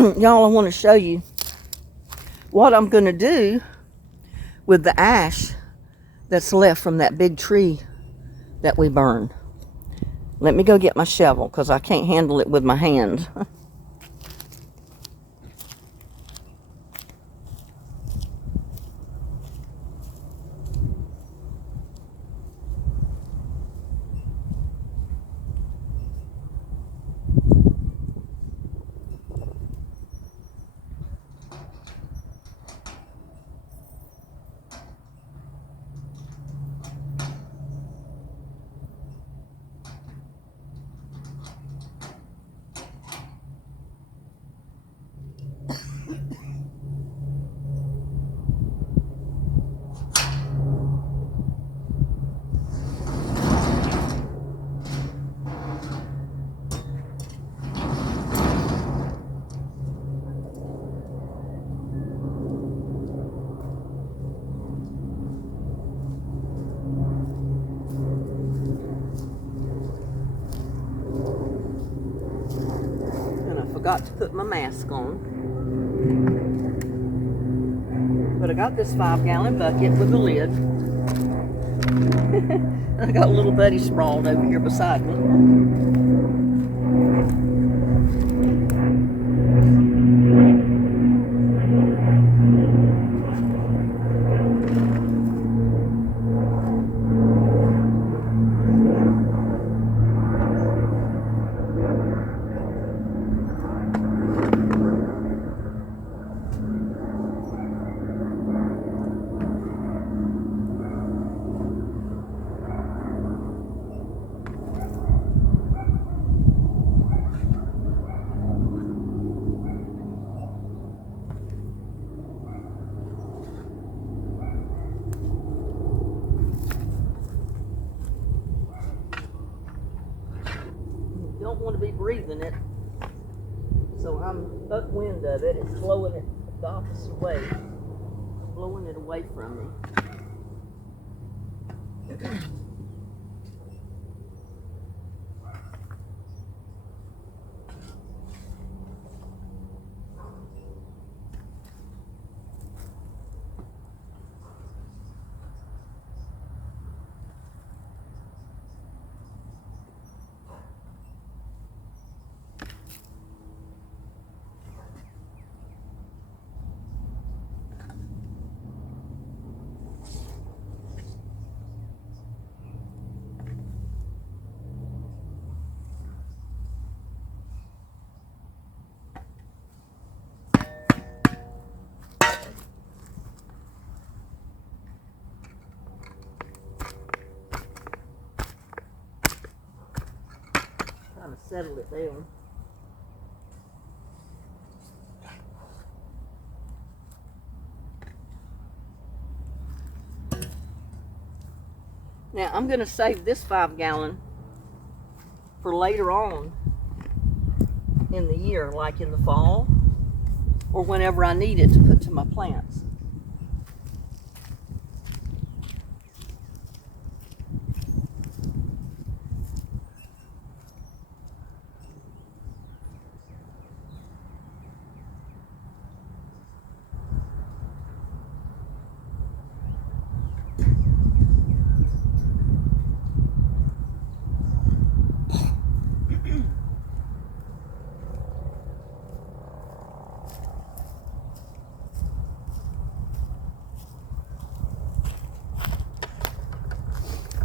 y'all, I want to show you what I'm going to do with the ash that's left from that big tree that we burned. Let me go get my shovel because I can't handle it with my hand. Forgot to put my mask on. But I got this 5-gallon bucket with a lid. I got little buddy sprawled over here beside me. Don't want to be breathing it, so I'm upwind of it. It's blowing it the opposite way, blowing it away from me. Trying to settle it down. Now I'm going to save this 5-gallon for later on in the year, like in the fall or whenever I need it to put to my plants.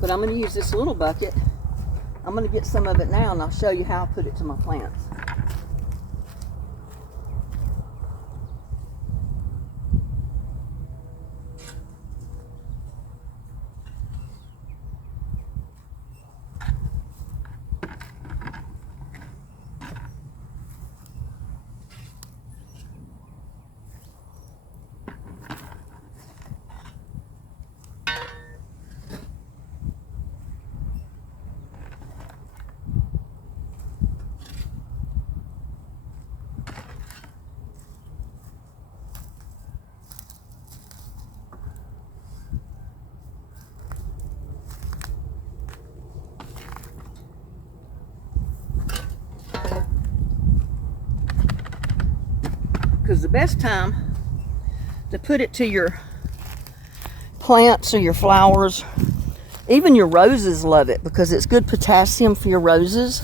But I'm going to use this little bucket. I'm going to get some of it now and I'll show you how I put it to my plants. because the best time to put it to your plants or your flowers, even your roses love it because it's good potassium for your roses.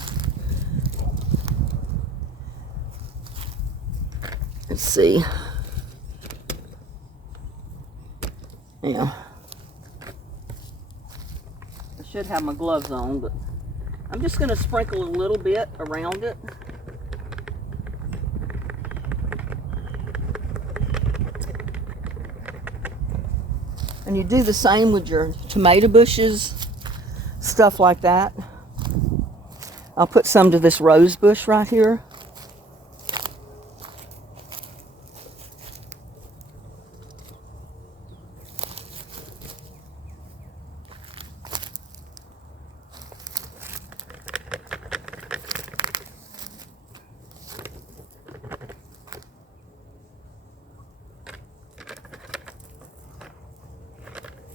Let's see. Yeah. I should have my gloves on, but I'm just going to sprinkle a little bit around it. And you do the same with your tomato bushes, stuff like that. I'll put some to this rose bush right here.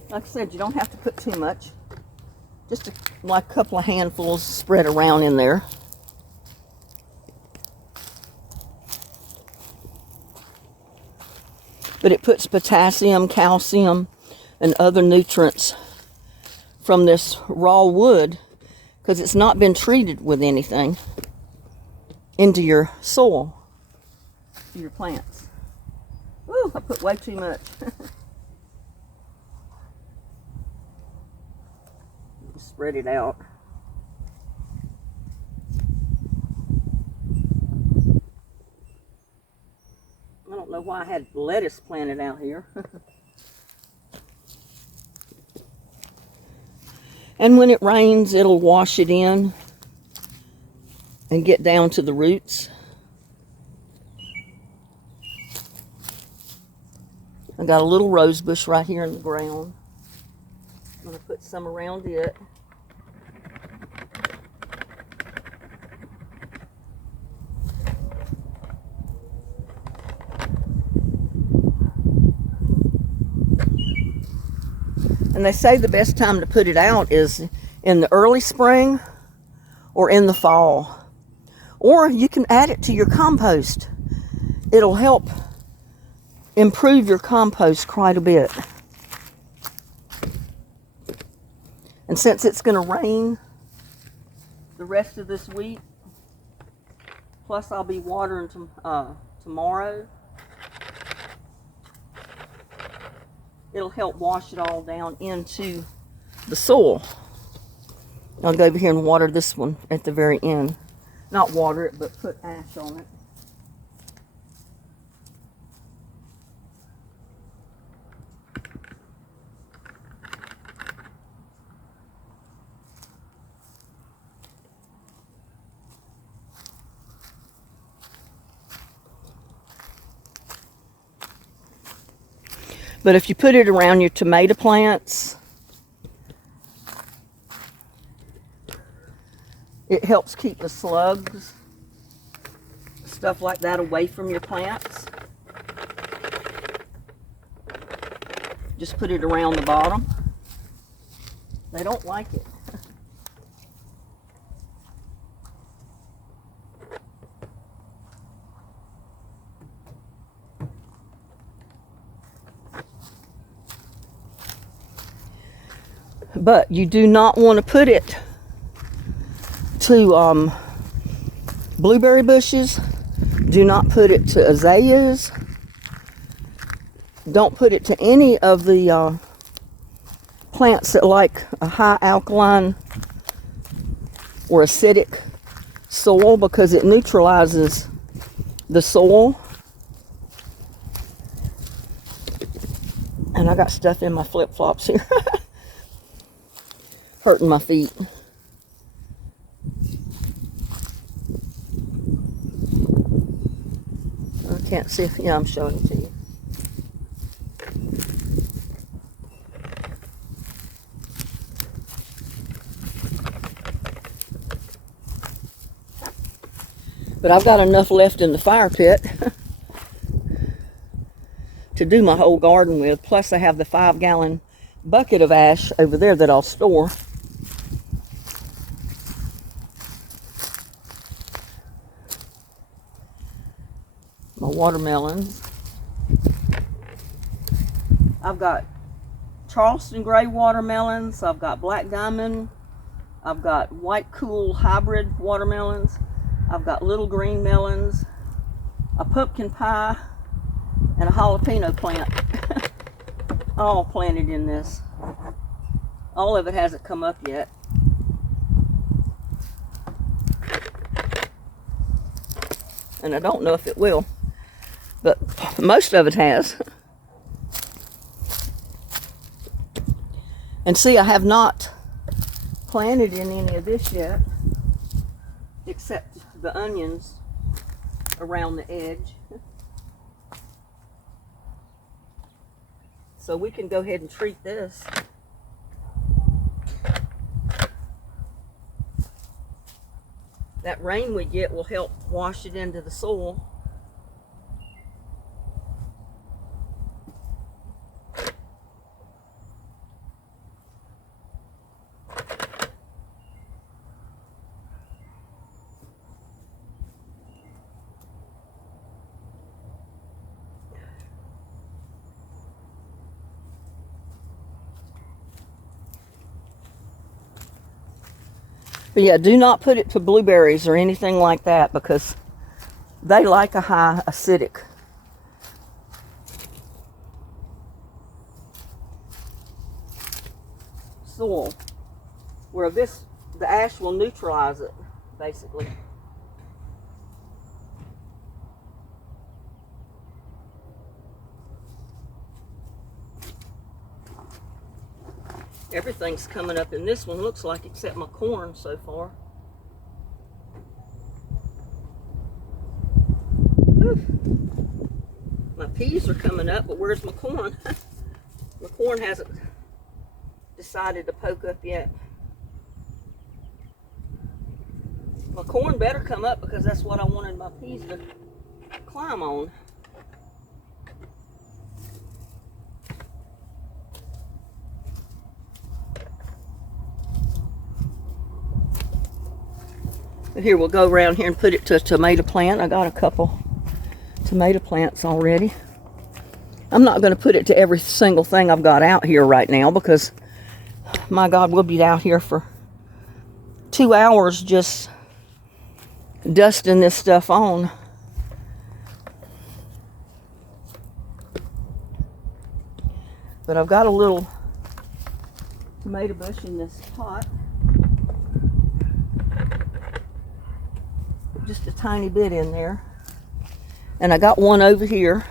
Like I said, you don't have to put too much. Just like a couple of handfuls spread around in there. But it puts potassium, calcium, and other nutrients from this raw wood, because it's not been treated with anything, into your soil, to your plants. Ooh, I put way too much. Spread it out. I don't know why I had lettuce planted out here. And when it rains, it'll wash it in and get down to the roots. I got a little rose bush right here in the ground. I'm going to put some around it. And they say the best time to put it out is in the early spring or in the fall. Or you can add it to your compost. It'll help improve your compost quite a bit. And since it's going to rain the rest of this week, plus I'll be watering tomorrow, it'll help wash it all down into the soil. I'll go over here and water this one at the very end. Not water it, but put ash on it. But if you put it around your tomato plants, it helps keep the slugs, stuff like that, away from your plants. Just put it around the bottom. They don't like it. But you do not want to put it to blueberry bushes. Do not put it to azaleas. Don't put it to any of the plants that like a high alkaline or acidic soil, because it neutralizes the soil. And I got stuff in my flip-flops here. Hurting my feet. I can't see. Yeah, I'm showing it to you. But I've got enough left in the fire pit to do my whole garden with. Plus I have the 5-gallon bucket of ash over there that I'll store. my watermelons. I've got Charleston gray watermelons. I've got black diamond. I've got white cool hybrid watermelons. I've got little green melons, a pumpkin pie, and a jalapeno plant. All planted in this. All of it hasn't come up yet. And I don't know if it will, but most of it has. And see, I have not planted in any of this yet, except the onions around the edge. So we can go ahead and treat this. That rain we get will help wash it into the soil. But yeah, do not put it to blueberries or anything like that, because they like a high acidic soil, where the ash will neutralize it, basically. Everything's coming up in this one, looks like, except my corn so far. Oof. My peas are coming up, but where's my corn? My corn hasn't decided to poke up yet. My corn better come up, because that's what I wanted my peas to climb on. Here, we'll go around here and put it to a tomato plant. I got a couple tomato plants already. I'm not going to put it to every single thing I've got out here right now, because, my God, we'll be out here for 2 hours just dusting this stuff on. But I've got a little tomato bush in this pot. Just a tiny bit in there. And I got one over here.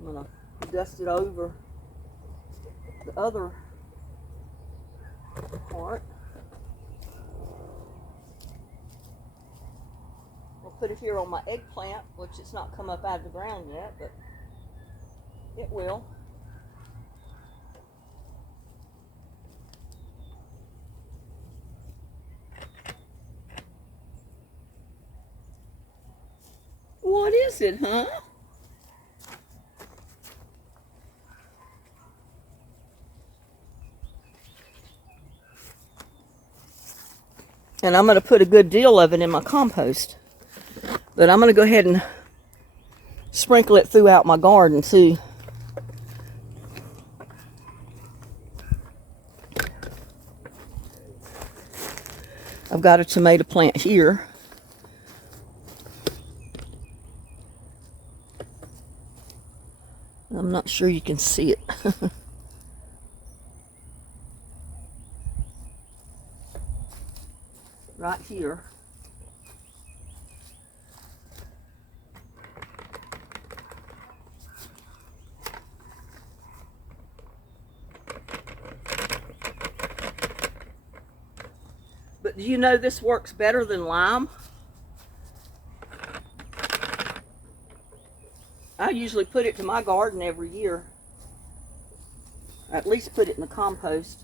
I'm gonna dust it over the other part. We'll put it here on my eggplant, which it's not come up out of the ground yet, but it will. What is it, huh? And I'm going to put a good deal of it in my compost. But I'm going to go ahead and sprinkle it throughout my garden too. I've got a tomato plant here. I'm not sure you can see it. Right here. But do you know this works better than lime? I usually put it to my garden every year. Or at least put it in the compost.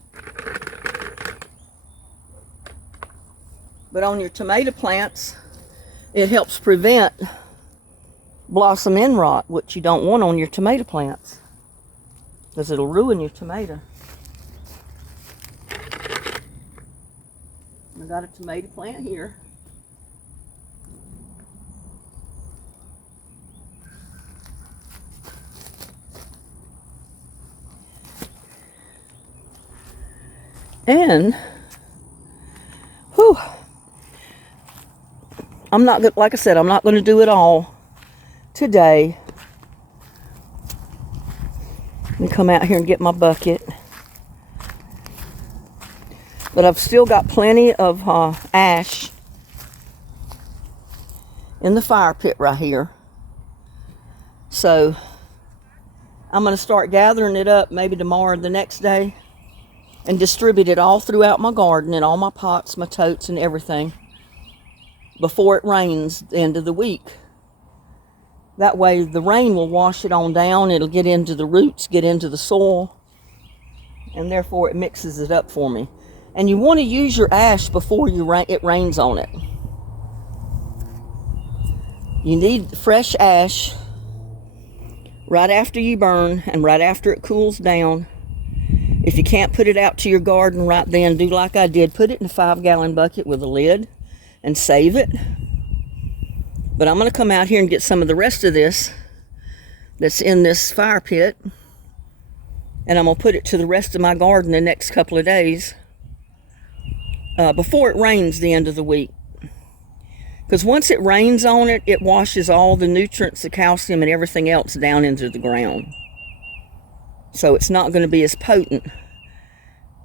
But on your tomato plants, it helps prevent blossom end rot, which you don't want on your tomato plants, because it'll ruin your tomato. I got a tomato plant here. And, whew, I'm not good, like I said, I'm not going to do it all today. Let me come out here and get my bucket. But I've still got plenty of ash in the fire pit right here. So I'm going to start gathering it up maybe tomorrow or the next day and distribute it all throughout my garden and all my pots, my totes, and everything before it rains the end of the week. That way the rain will wash it on down. It'll get into the roots, get into the soil, and therefore it mixes it up for me. And you want to use your ash before it rains on it. You need fresh ash right after you burn and right after it cools down. If you can't put it out to your garden right then, do like I did. Put it in a 5-gallon bucket with a lid and save it. But I'm going to come out here and get some of the rest of this that's in this fire pit, and I'm going to put it to the rest of my garden the next couple of days before it rains the end of the week. Because once it rains on it, it washes all the nutrients, the calcium, and everything else down into the ground. So it's not going to be as potent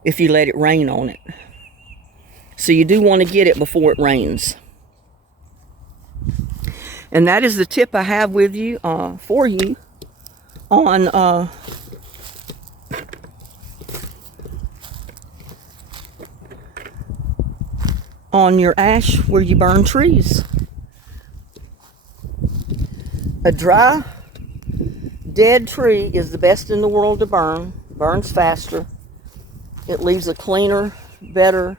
if you let it rain on it. So you do want to get it before it rains. And that is the tip I have with you, for you, on your ash where you burn trees. A dry, dead tree is the best in the world to burn. Burns faster. It leaves a cleaner, better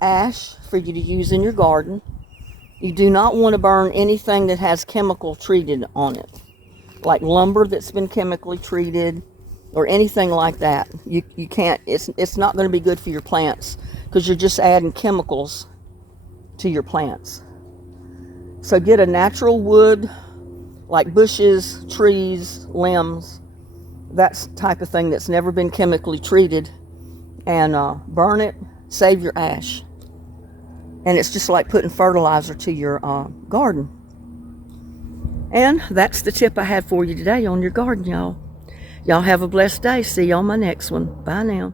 ash for you to use in your garden. You do not want to burn anything that has chemical treated on it, like lumber that's been chemically treated or anything like that. You can't, it's not going to be good for your plants because you're just adding chemicals to your plants. So get a natural wood, like bushes, trees, limbs, that type of thing that's never been chemically treated, and burn it, save your ash. And it's just like putting fertilizer to your garden. And that's the tip I had for you today on your garden, y'all. Y'all have a blessed day. See you on my next one. Bye now.